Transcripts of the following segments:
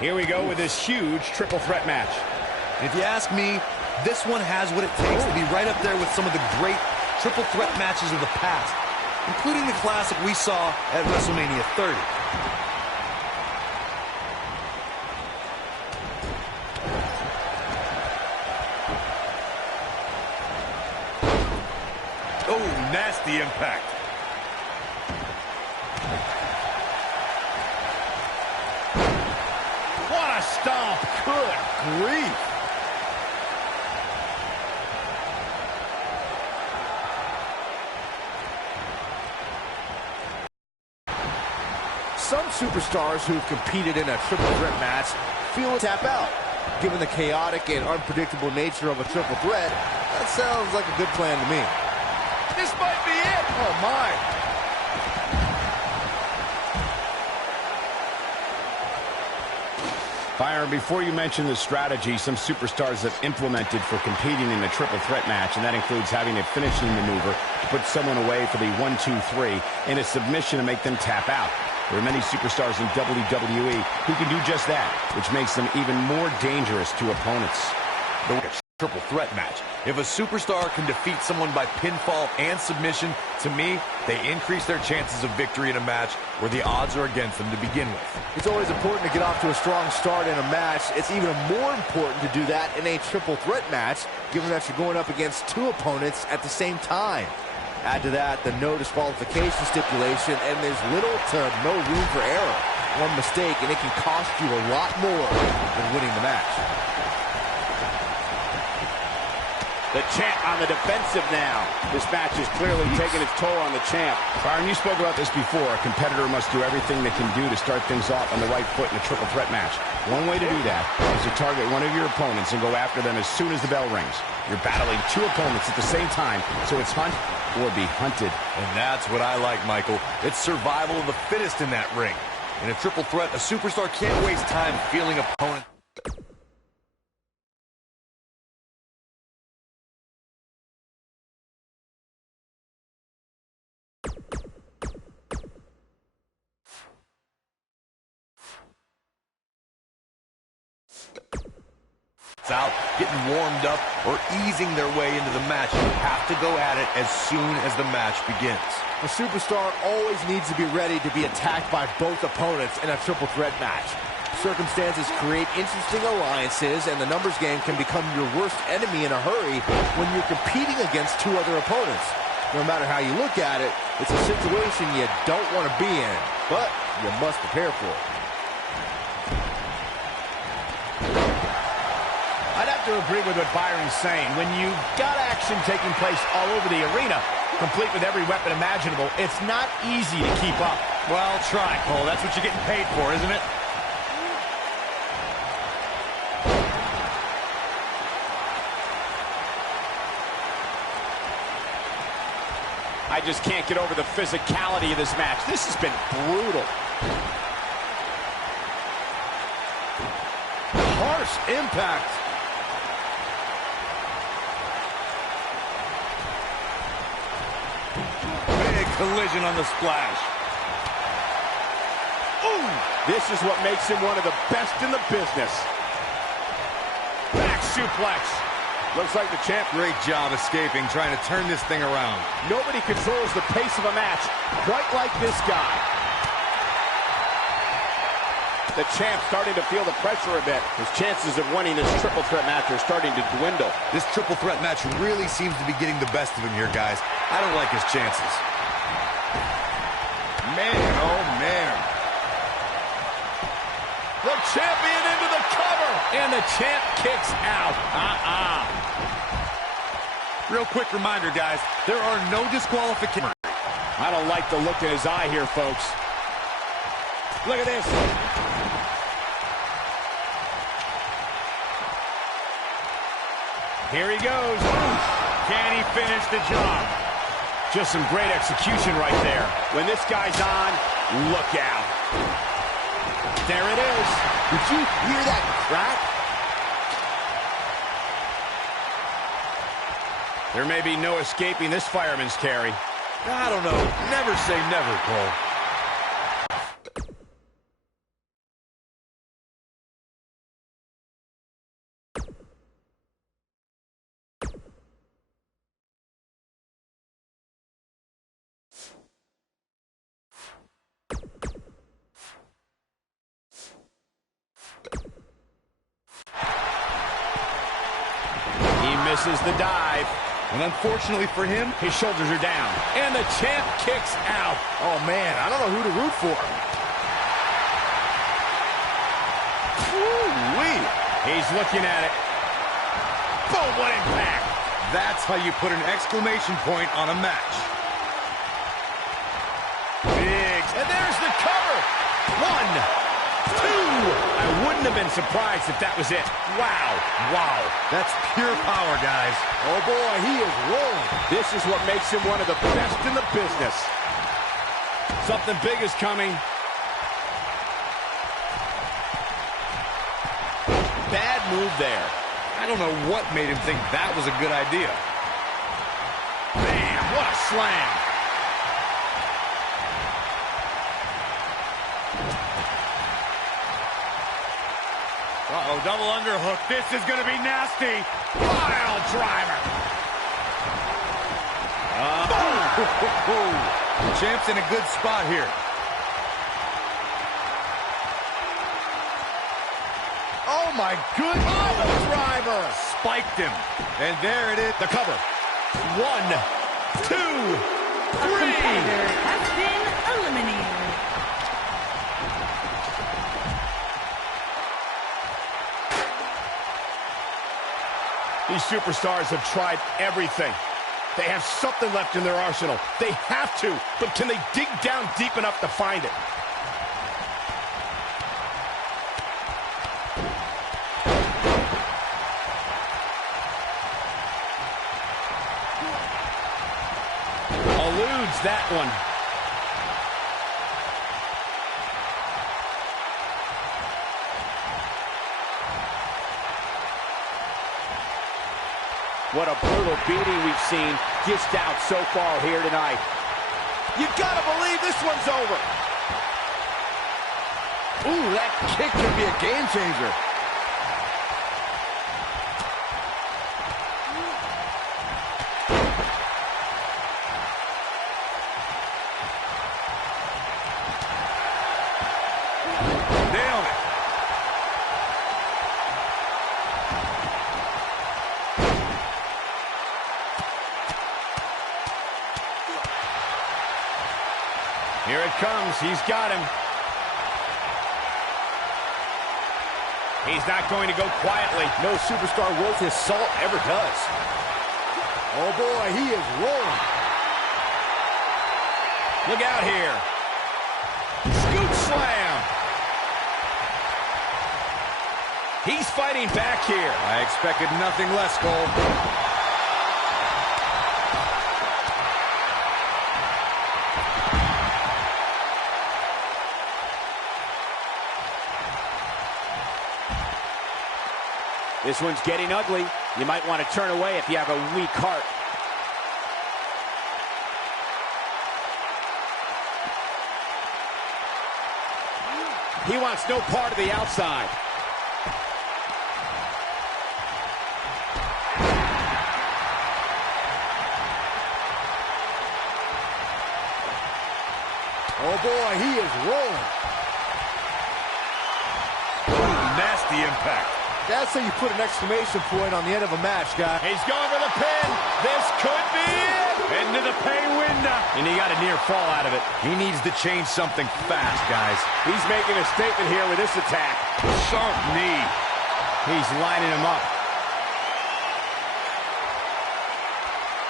Here we go with this huge triple threat match. If you ask me, this one has what it takes to be right up there with some of the great triple threat matches of the past, including the classic we saw at WrestleMania 30. Oh, nasty impact. What a stomp. Good grief. Some superstars who've competed in a triple threat match feel a tap out. Given the chaotic and unpredictable nature of a triple threat, that sounds like a good plan to me. This might be it. Oh, my. Byron, before you mention the strategy some superstars have implemented for competing in a triple threat match, and that includes having a finishing maneuver to put someone away for the 1-2-3 and a submission to make them tap out. There are many superstars in WWE who can do just that, which makes them even more dangerous to opponents. The triple threat match. If a superstar can defeat someone by pinfall and submission, to me, they increase their chances of victory in a match where the odds are against them to begin with. It's always important to get off to a strong start in a match. It's even more important to do that in a triple threat match, given that you're going up against two opponents at the same time. Add to that the no disqualification stipulation, and there's little to no room for error. One mistake, and it can cost you a lot more than winning the match. The champ on the defensive now. This match is clearly taking its toll on the champ. Byron, you spoke about this before. A competitor must do everything they can do to start things off on the right foot in a triple threat match. One way to do that is to target one of your opponents and go after them as soon as the bell rings. You're battling two opponents at the same time, so it's hunt or be hunted. And that's what I like, Michael. It's survival of the fittest in that ring. In a triple threat, a superstar can't waste time feeling opponent. Out, getting warmed up, or easing their way into the match. You have to go at it as soon as the match begins. A superstar always needs to be ready to be attacked by both opponents in a triple threat match. Circumstances create interesting alliances, and the numbers game can become your worst enemy in a hurry when you're competing against two other opponents. No matter how you look at it, it's a situation you don't want to be in, but you must prepare for it. I'd have to agree with what Byron's saying. When you've got action taking place all over the arena, complete with every weapon imaginable, it's not easy to keep up. Well, try, Cole. That's what you're getting paid for, isn't it? I just can't get over the physicality of this match. This has been brutal. Harsh impact. Big collision on the splash. Ooh, this is what makes him one of the best in the business. Back suplex. Looks like the champ. Great job escaping, trying to turn this thing around. Nobody controls the pace of a match quite like this guy. The champ starting to feel the pressure a bit. His chances of winning this triple threat match are starting to dwindle. This triple threat match really seems to be getting the best of him here, guys. I don't like his chances. Man, oh man. The champion into the cover. And the champ kicks out. Real quick reminder, guys, there are no disqualifications. I don't like the look in his eye here, folks. Look at this. Here he goes. Can he finish the job? Just some great execution right there. When this guy's on, look out. There it is. Did you hear that crack? There may be no escaping this fireman's carry. I don't know. Never say never, Cole. Misses the dive. And unfortunately for him, his shoulders are down. And the champ kicks out. Oh, man, I don't know who to root for. Woo-wee. He's looking at it. Boom, what impact. That's how you put an exclamation point on a match. Big. And there's the cover. 1, 2. I wouldn't have been surprised if that was it. Wow. Wow. That's pure power, guys. Oh, boy, he is rolling. This is what makes him one of the best in the business. Something big is coming. Bad move there. I don't know what made him think that was a good idea. Man, what a slam. Uh-oh, double underhook. This is going to be nasty. Pile driver. The champ's in a good spot here. Oh, my goodness. Pile driver. Spiked him. And there it is. The cover. 1, 2, 3. A competitor has been eliminated. These superstars have tried everything. They have something left in their arsenal. They have to, but can they dig down deep enough to find it? Eludes that one. What a brutal beating we've seen dished out so far here tonight. You gotta believe this one's over. Ooh, that kick could be a game changer. Nailed it. Here it comes. He's got him. He's not going to go quietly. No superstar worth his salt ever does. Oh, boy, he is rolling. Look out here. Scoop slam. He's fighting back here. I expected nothing less, Cole. This one's getting ugly. You might want to turn away if you have a weak heart. He wants no part of the outside. Oh, boy, he is rolling. Ooh, nasty impact. That's how you put an exclamation point on the end of a match, guy. He's going for the pin. This could be it. Into the pay window. And he got a near fall out of it. He needs to change something fast, guys. He's making a statement here with this attack. Sharp knee. He's lining him up.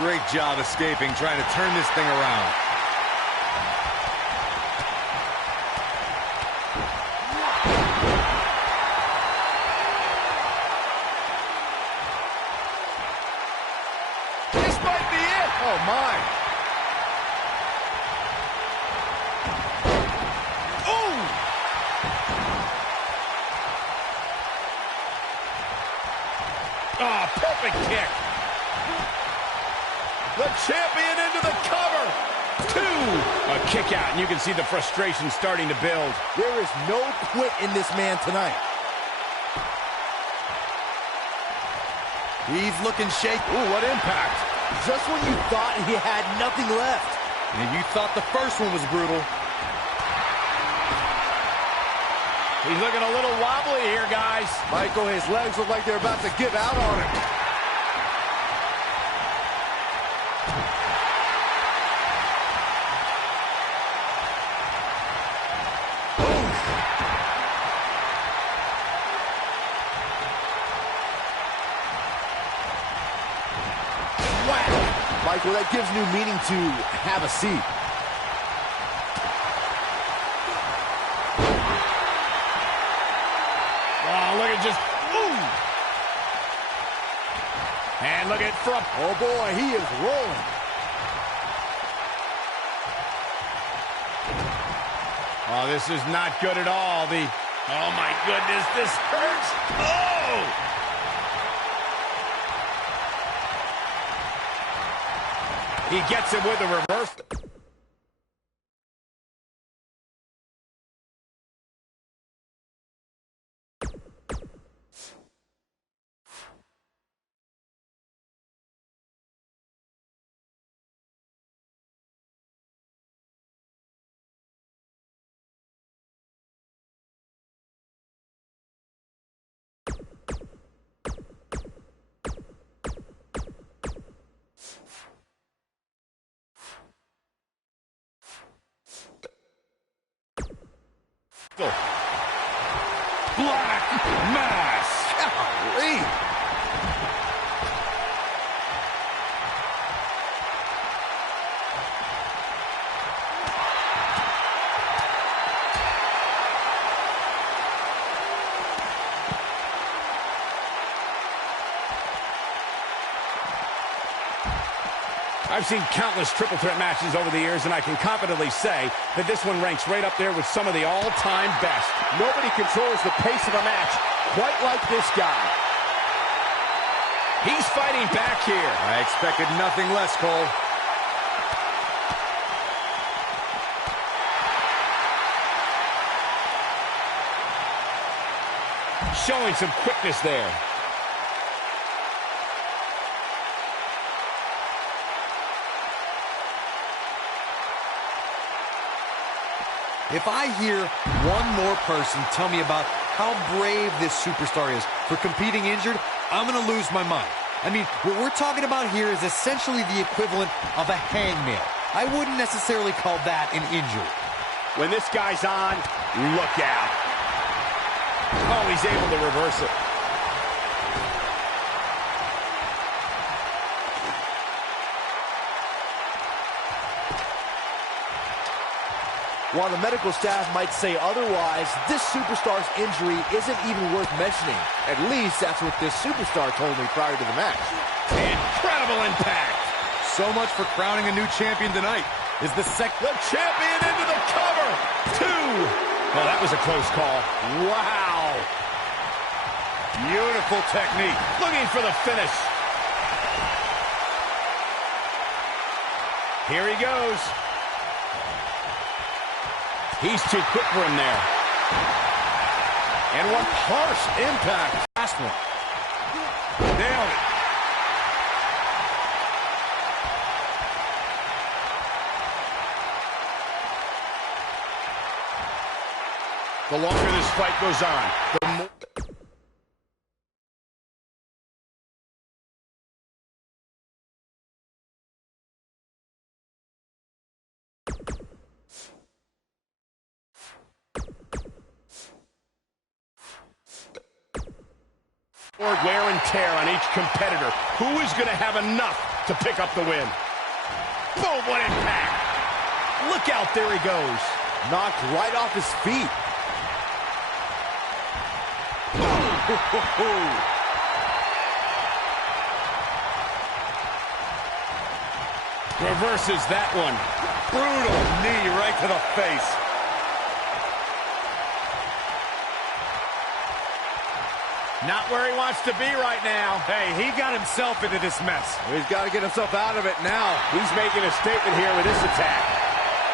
Great job escaping, trying to turn this thing around. This might be it. Oh, my. Ooh. Oh, perfect kick. The champion into the cover. 2. A kick out, and you can see the frustration starting to build. There is no quit in this man tonight. He's looking shaky. Ooh, what impact. Just when you thought he had nothing left. And you thought the first one was brutal. He's looking a little wobbly here, guys. Michael, his legs look like they're about to give out on him. Michael, that gives new meaning to have a seat. Oh, look at just, ooh. And look at from. Oh boy, he is rolling. Oh, this is not good at all. Oh my goodness, this hurts. Oh! He gets it with a reverse. Black Mass. Golly. I've seen countless triple threat matches over the years, and I can confidently say that this one ranks right up there with some of the all-time best. Nobody controls the pace of a match quite like this guy. He's fighting back here. I expected nothing less, Cole. Showing some quickness there. If I hear one more person tell me about how brave this superstar is for competing injured, I'm going to lose my mind. I mean, what we're talking about here is essentially the equivalent of a hangnail. I wouldn't necessarily call that an injury. When this guy's on, look out. Oh, he's able to reverse it. While the medical staff might say otherwise, this superstar's injury isn't even worth mentioning. At least that's what this superstar told me prior to the match. Incredible impact. So much for crowning a new champion tonight. Is the champion into the cover. 2. Oh, that was a close call. Wow. beautiful technique. Looking for the finish. Here he goes. He's too quick for him there. And one harsh impact. Last one. Nailed it. The longer this fight goes on, the more... wear and tear on each competitor. Who is going to have enough to pick up the win? Boom, what impact. Look out, there he goes. Knocked right off his feet. Reverses that one. Brutal knee right to the face. Not where he wants to be right now. Hey, he got himself into this mess. He's got to get himself out of it now. He's making a statement here with this attack.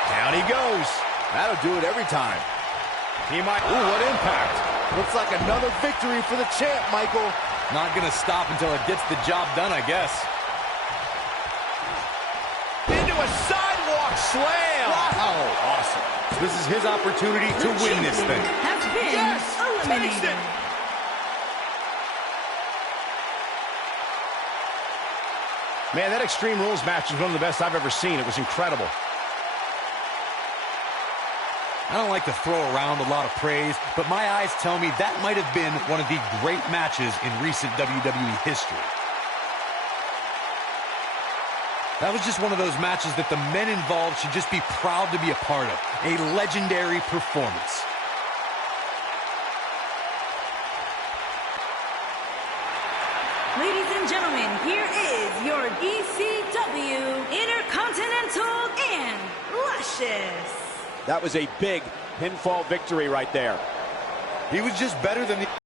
Down he goes. That'll do it every time. He might... Ooh, what impact. Looks like another victory for the champ, Michael. Not going to stop until it gets the job done, I guess. Into a sidewalk slam. Wow. Awesome. This is his opportunity to win this thing. Has been eliminated. Man, that Extreme Rules match is one of the best I've ever seen. It was incredible. I don't like to throw around a lot of praise, but my eyes tell me that might have been one of the great matches in recent WWE history. That was just one of those matches that the men involved should just be proud to be a part of. A legendary performance. Ladies and gentlemen, here is your ECW Intercontinental and Luscious. That was a big pinfall victory right there. He was just better than the...